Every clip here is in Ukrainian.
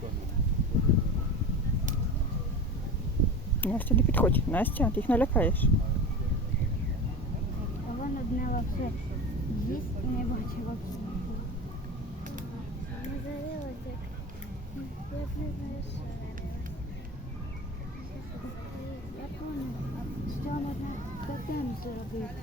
Sonra. Настя, не підходь. Настя, ти їх налякаєш. А вон одне вообще їсть і не бачила все. Не завелась, як не знаю, що Я помню, а що можна таким зробити?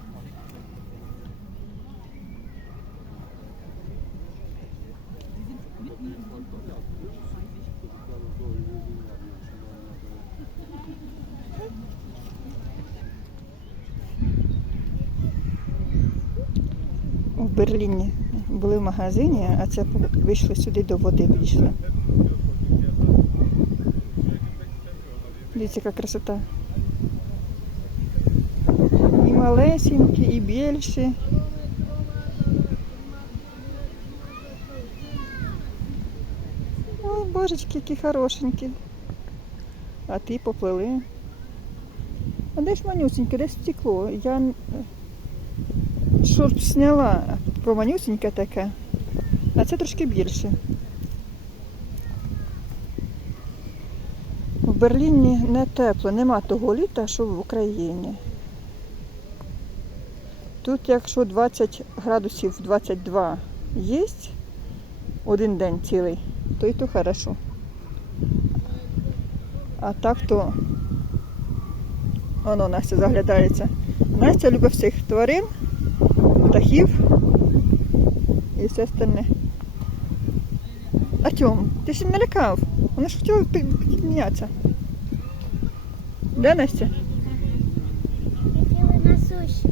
У Берліні були в магазині, а це вийшли сюди до води вийшли. Дивіться, яка красота. І малесенькі, і більші. О, божечки, які хорошенькі. А ті поплили. А де ж манюсеньке, де стекло? Я шорт зняла про манюсеньке таке, а це трошки більше. В Берліні не тепло, нема того літа, що в Україні. Тут, якщо 20 градусів 22 є один день цілий, то і то хорошо. А так то воно Настя заглядається. Настя любить всіх тварин, птахів і все остальне. А Тьом, ти ще налякав. Вона ж хотіла пі- піднятися. Да, Настя? Хотіли на суші.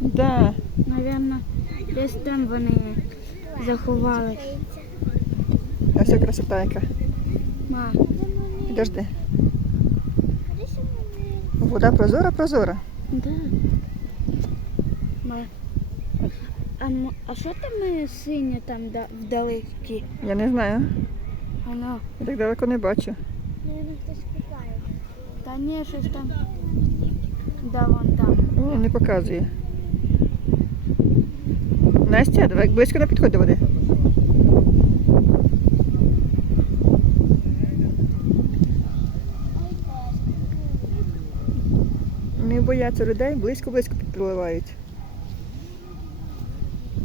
Да. Навірно, десь там вони заховали. Ось красота яка. Ма, Підожди. Вода прозора, прозора. да. Ма. А, м- а що там е, синє там да- вдалекі? Я не знаю. Воно. Я так далеко не бачу. Наверно, хтось купає. Та ні, щось там. Да, вон там. О, не показує. Настя, давай близько не підходь до води. Не бояться людей, близько-близько підпливають.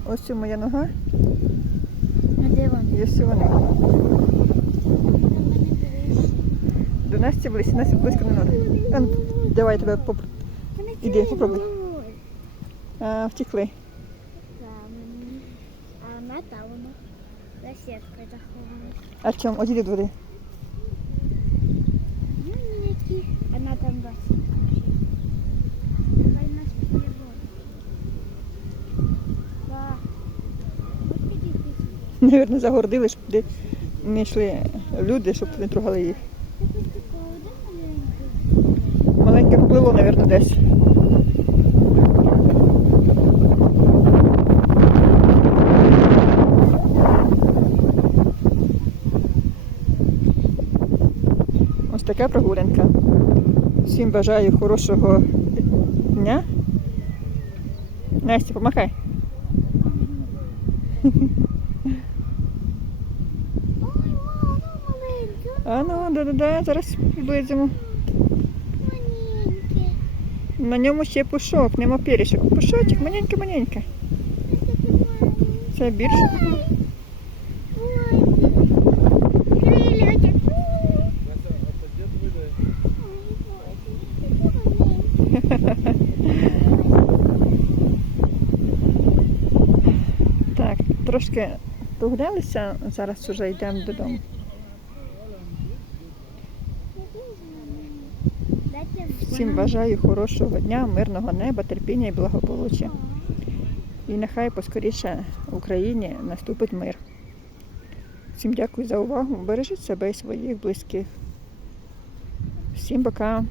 Ось це моя нога, А де вони? є всі вони. До Насті близько, Насті близько не треба. Ну, Давай тебе поп... Іди, попробуй. А, втекли. А вона вона. За сіткою захована. Артем, одійди від води. Ну. Вона там бачить. Навірно, загордили, щоб туди не йшли люди, щоб не трогали їх. Де? Маленьке поплило, навірно, десь. Ось така прогулянка. Всім бажаю хорошого дня. Настя, помахай. А ну, да-да-да, зараз маленьке. На ньому ще пушок, нема перішок. Пушочок, маленьке-маленьке. Це більше. Так, трошки погулялися, зараз вже йдемо додому. Всім бажаю хорошого дня, мирного неба, терпіння і благополуччя. І нехай поскоріше в Україні наступить мир. Всім дякую за увагу. Бережіть себе і своїх близьких. Всім пока.